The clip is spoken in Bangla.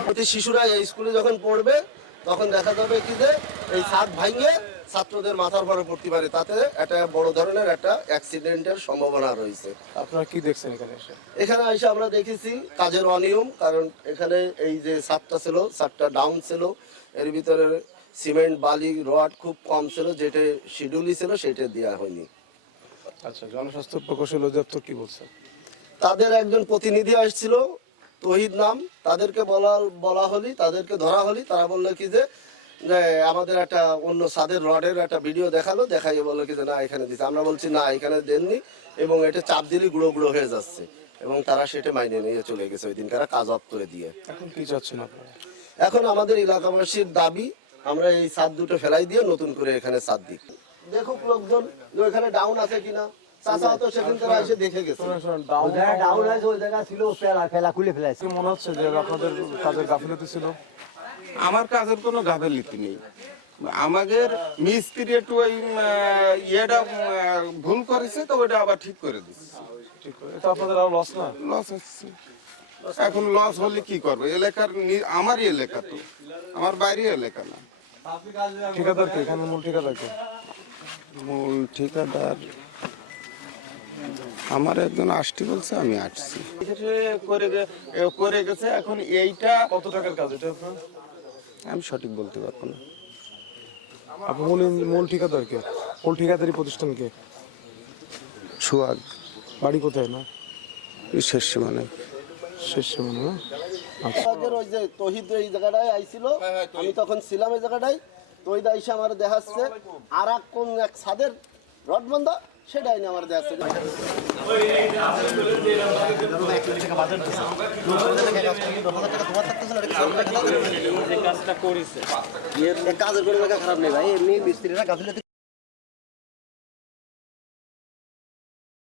প্রতি শিশুরা এই স্কুলে যখন পড়বে তখন দেখা যাবে কি যে এই ছাদ ভাঙে ছাত্রদের মাথার পরে পড়তে পারে তাতে একটা বড় ধরনের একটা অ্যাক্সিডেন্টের সম্ভাবনা রয়েছে আপনারা কি দেখছেন এখানে এসে এখানে এসে আমরা দেখেছি কাজের অনিয়ম কারণ এখানে এই যে ছাদটা ছিল ছাদটা ডাউন ছিল এর ভিতরে সিমেন্ট বালি রড খুব কম ছিল যেটা শিডিউলই ছিল সেটা দেওয়া হয়নি আচ্ছা জনস্বাস্থ্য প্রকৌশল অধিদপ্তর কি বলছে তাদের একজন প্রতিনিধি আসছিল তহিদ নাম তাদেরকে বলা বলা হলি তাদেরকে ধরা হলি তারা বলল কি যে আমাদের একটা অন্য সাদের রডের একটা ভিডিও দেখাল দেখাইয়ে বলল কি যে না এখানে দিচ্ছে আমরা বলছি না এখানে দেননি। এবং এটা চাপ দিলে গুঁড়ো গুঁড়ো হয়ে যাচ্ছে। এবং তারা সেটা মাইনে নিয়ে চলে গেছে ওই দিনকার কাজ অফ করে দিয়ে। এখন কি চাচ্ছেন আপনারা? এখন আমাদের এলাকাবাসীর দাবি আমরা এই ছাদ দুটো ফেলাই দিয়ে নতুন করে এখানে ছাদ দিই। দেখুক লোকজন যে ওইখানে ডাউন আছে কিনা। তো সেদিন তারা এসে দেখে গেছে। ডাউন ডাউন ওই জায়গা ছিল ফেলা ফেলা খুলে ফেলাইছে। মনে হচ্ছে যে আপনাদের কাজের গাফিলতি ছিল? আমার কাজের কোনো গাফেলিতি নেই। আমাদের মিস্ত্রি একটু ওই ইয়েটা ভুল করেছে তো ওইটা আবার ঠিক করে দিচ্ছে। ঠিক করে এটা আপনাদের আরও লস না? লস হচ্ছে। এখন লস হলে কি করব? এলাকার আমারই এলাকা তো। আমার বাইরে এলাকা না। ঠিকাদার কে? এখানে মূল ঠিকাদার কে? মূল ঠিকাদার আমার একজন আসতে বলছে আমি আসছি। করে গে- এ করে গেছে এখন এইটা কত টাকার কাজ এটা আপনার? আমি সঠিক বলতে পারব না। আপনার মূল মূল ঠিকাদার কে? মূল ঠিকাদারি প্রতিষ্ঠান কে? সুয়াগ। বাড়ি কোথায় না? শেষ মানে শেষ মানে না? আচ্ছা। আগের ওই যে তহিদ এই জায়গাটায় আইছিল আমি তখন ছিলাম এই জায়গাটায় তহিদ আইসা আমার দেখাচ্ছে আর এক কোন এক ছাদের রড বন্ধ সেটাই নিয়ে আমার দেখাচ্ছে কাজের কোনো খারাপ নেই ভাই এমনি মিস্ত্রিরা গাফিলতি